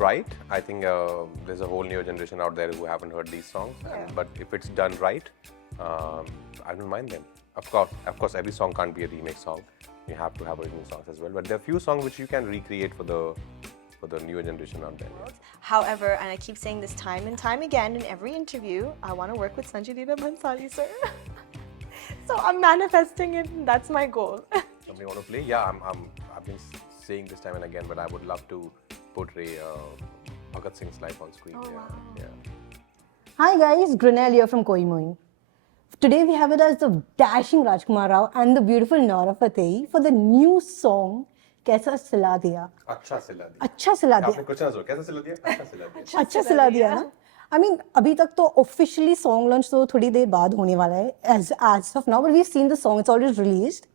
right. I think there's a whole new generation out there who haven't heard these songs. But if it's done right, I don't mind them. Of course, every song can't be a remake song. You have to have original songs as well. But there are few songs which you can recreate for the newer generation out there. Yeah. However, and I keep saying this time and time again in every interview, I want to work with Sanjay Leela Bhansali, sir. So I'm manifesting it, and that's my goal. Somebody want to play? Yeah, I've been saying this time and again, but I would love to portray Bhagat Singh's life on screen. Oh, yeah. wow. Yeah. Hi guys, Grunel here from Koimoi. Today we have with us the dashing Rajkummar Rao and the beautiful Nora Fatehi for the new song Kaisa Sila Diya. अच्छा सिला दिया. अच्छा सिला दिया. आपने कुछ ना सोचा कैसा सिला दिया? अच्छा सिला दिया. अच्छा सिला दिया ना. I mean, अभी तक तो officially song launch तो थोड़ी देर बाद होने वाला है as of now, but we've seen the song, it's already released.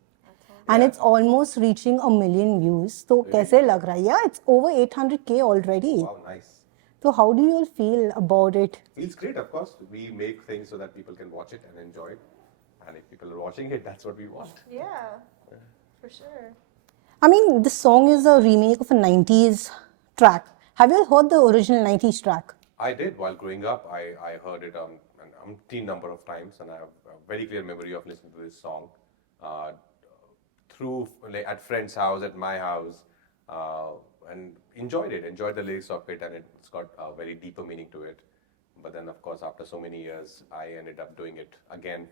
And it's almost reaching 1 million views. तो कैसे लग रहा है? Yeah, it's over 800k already. Wow, nice. So how do you all feel about it? Feels great, of course. We make things so that people can watch it and enjoy it. And if people are watching it, that's what we want. Yeah, for sure. I mean, this song is a remake of a 90s track. Have you all heard the original 90s track? I did while growing up. I heard it an umpteen number of times, and I have a very clear memory of listening to this song through at friend's house, at my house, and enjoyed it. Enjoyed the lyrics of it, and it's got a very deeper meaning to it. But then, of course, after so many years, I ended up doing it again.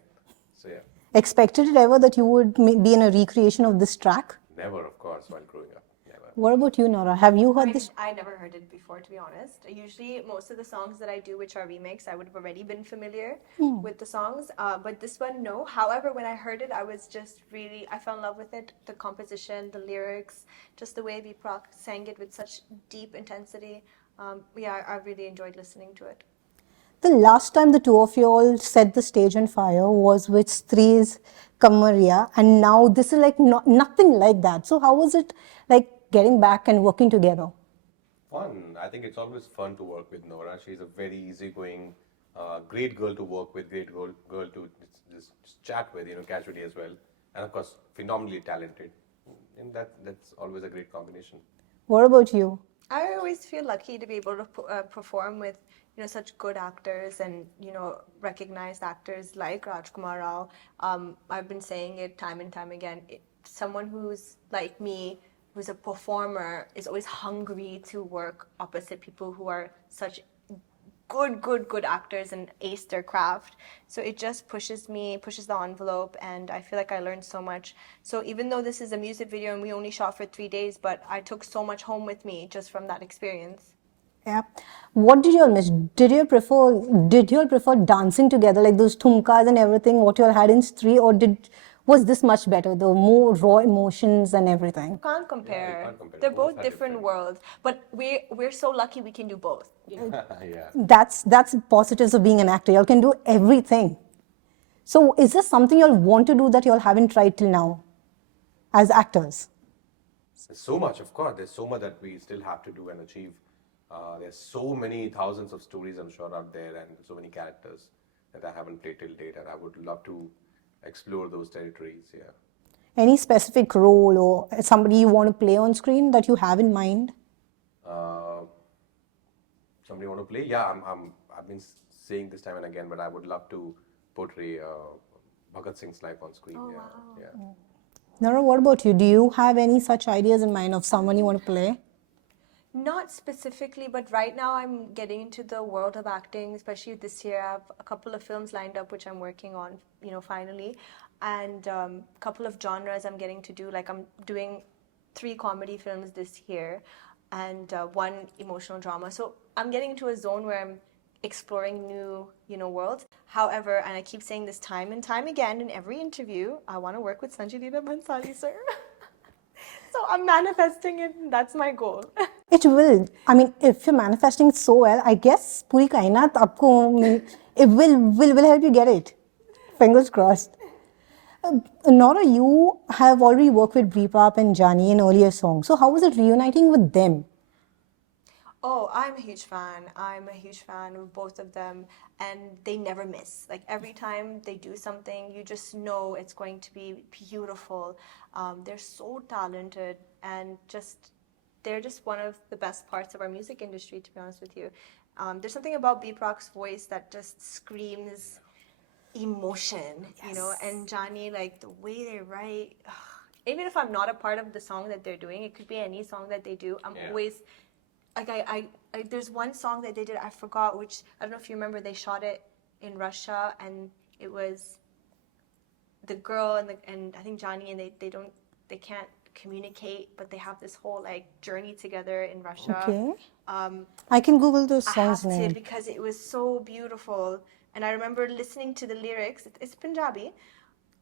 So yeah. Expected it ever that you would be in a recreation of this track? Never, of course, while growing up. Never. What about you, Nora? Have you heard this? I never heard it before, to be honest. Usually, most of the songs that I do, which are remakes, I would have already been familiar with the songs. But this one, no. However, when I heard it, I was just really, I fell in love with it. The composition, the lyrics, just the way Viprock sang it with such deep intensity. Yeah, I really enjoyed listening to it. The last time the two of you all set the stage on fire was with Stree's Kamariya, and now this is like nothing like that. So how was it like getting back and working together? Fun. I think it's always fun to work with Nora. She's a very easygoing, great girl to work with, great girl to just chat with, casually as well. And of course, phenomenally talented. And that's always a great combination. What about you? I always feel lucky to be able to perform with such good actors and recognized actors like Rajkummar Rao. I've been saying it time and time again. Someone who's like me, who's a performer, is always hungry to work opposite people who are such good actors and ace their craft. So it just pushes the envelope, and I feel like I learned so much. So even though this is a music video and we only shot for 3 days, but I took so much home with me just from that experience. Yeah. What did you all miss? Did you all prefer dancing together, like those thumkas and everything, what you all had in Stree, or was this much better, the more raw emotions and everything? You can't compare. You can't compare. They're Both both are different worlds, but we're so lucky we can do both. Yeah. That's positives of being an actor. You all can do everything. So is this something you all want to do that you all haven't tried till now as actors? There's so much, of course. There's so much that we still have to do and achieve. There's so many thousands of stories, I'm sure, out there, and so many characters that I haven't played till date, and I would love to explore those territories. Yeah. Any specific role or somebody you want to play on screen that you have in mind? Somebody want to play? Yeah, I've been saying this time and again, but I would love to portray Bhagat Singh's life on screen. Oh, yeah. wow. Yeah. Nora, what about you? Do you have any such ideas in mind of someone you want to play? Not specifically, but right now I'm getting into the world of acting, especially this year. I have a couple of films lined up, which I'm working on, finally. And a couple of genres I'm getting to do. Like I'm doing 3 comedy films this year and 1 emotional drama. So I'm getting into a zone where I'm exploring new, worlds. However, and I keep saying this time and time again in every interview, I want to work with Sanjay Leela Bhansali, sir. So I'm manifesting it, and that's my goal. It will. I mean, if you're manifesting it so well, I guess puri kainat aapko, it will help you get it. Fingers crossed. Nora, you have already worked with Viprock and Jaani in earlier songs. So how was it reuniting with them? Oh, I'm a huge fan. I'm a huge fan of both of them, and they never miss. Like every time they do something, you just know it's going to be beautiful. They're so talented, and just they're just one of the best parts of our music industry, to be honest with you. There's something about Beep Rock's voice that just screams emotion, you know, and Jaani, like the way they write, even if I'm not a part of the song that they're doing, it could be any song that they do, I'm always, like I there's one song that they did, I forgot which, I don't know if you remember, they shot it in Russia, and it was the girl and I think Jaani, and they can't communicate, but they have this whole like journey together in Russia. Okay. I can Google those I songs have to name. because it was so beautiful, and I remember listening to the lyrics. It's Punjabi,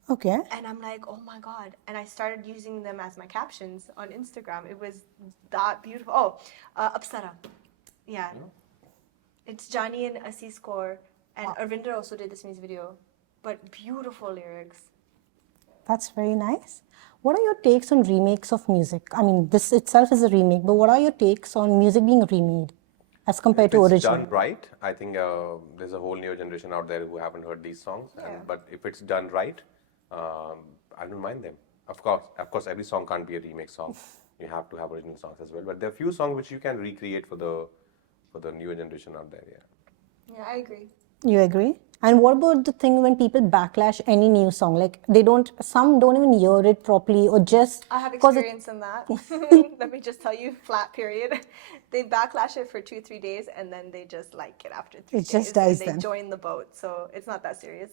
Okay. and I'm like, oh my god! And I started using them as my captions on Instagram. It was that beautiful. Oh, Apsara, yeah. It's Jaani and Assis score, and Arvinder also did this music video, but beautiful lyrics. That's very nice. What are your takes on remakes of music? I mean, this itself is a remake, but what are your takes on music being remade as compared to If it's original? done right, I think there's a whole new generation out there who haven't heard these songs. But if it's done right, I don't mind them. Of course, every song can't be a remake song. You have to have original songs as well. But there are few songs which you can recreate for the newer generation out there. Yeah. Yeah, I agree. You agree? And what about the thing when people backlash any new song? Like some don't even hear it properly, or just I have 'cause experience in that. Let me just tell you, flat period. They backlash it for 2-3 days, and then they just like it after 3 It days. just dies and they then. join the boat, so it's not that serious.